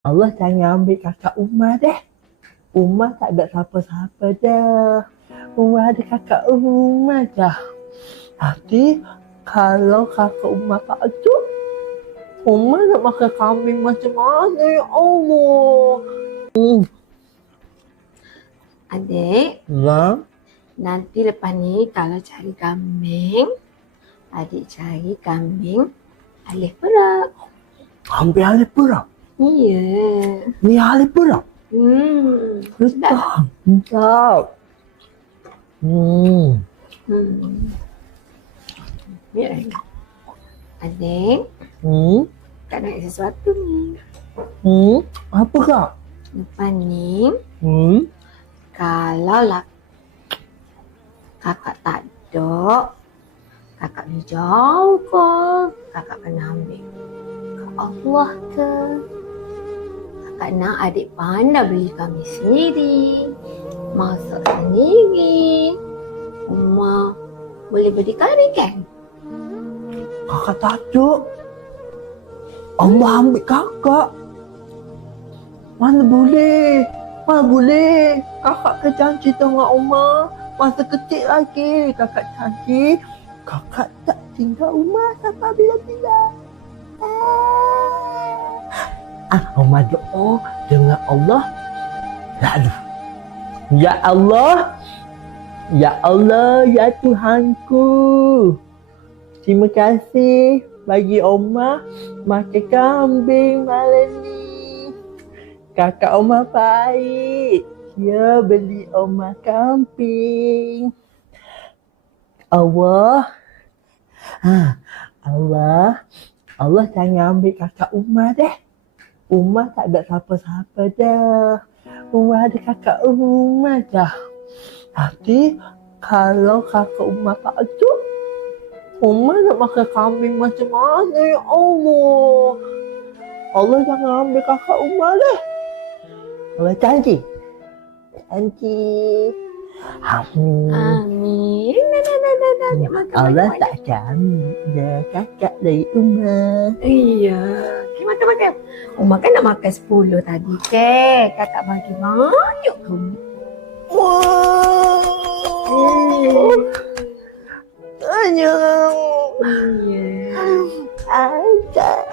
Allah jangan ambil kakak Umar deh. Umar tak ada siapa-siapa dah. Umar ada kakak Umar dah. Nanti kalau kakak Umar tak ada, Umar nak makan kambing macam mana ya Allah? Adik, Ya, nanti lepas ni kalau cari kambing, adik cari kambing alif perak. ambil alih pula. Iya. Ni alih pula. Sedap. Sedap. Ni lagi. Adik, Kak nak sesuatu ni. Apa kak? Lepas ni, kalau lah kakak tak ada, kakak ni jauh ke, kakak kena ambil ke Allah ke. Kakak nak adik pandai beli kambing sendiri, masak sendiri. Rumah boleh berdikari kan? Kakak tak ada. Allah ambil kakak. Mana boleh? Mana boleh? Kakak ke janji dengan Umar. Masa kecil lagi kakak janji. Kakak tak tinggal Umar sampai bila-bila. Umar doa dengan Allah. Lalu. Ya Allah. Ya Allah, ya Tuhanku. Terima kasih bagi Omar makan kambing malam ni. Kakak Omar baik. Dia beli Omar kambing. Allah. Allah jangan ambil kakak Umar deh. Umar tak ada siapa-siapa dah. Umar ada kakak Umar dah. Nanti kalau kakak Umar tak ada, Umar nak makan kambing macam mana ya Allah? Allah jangan ambil kakak Umar deh. Allah janji. Janji. Amin. Amin. Allah tak jamin dia kakak dari Umar. Iya. Okay, makan. Umar kan nak makan 10 tadi ke. Kakak bagi banyak ke. Wow. Banyak. Iya. Ada.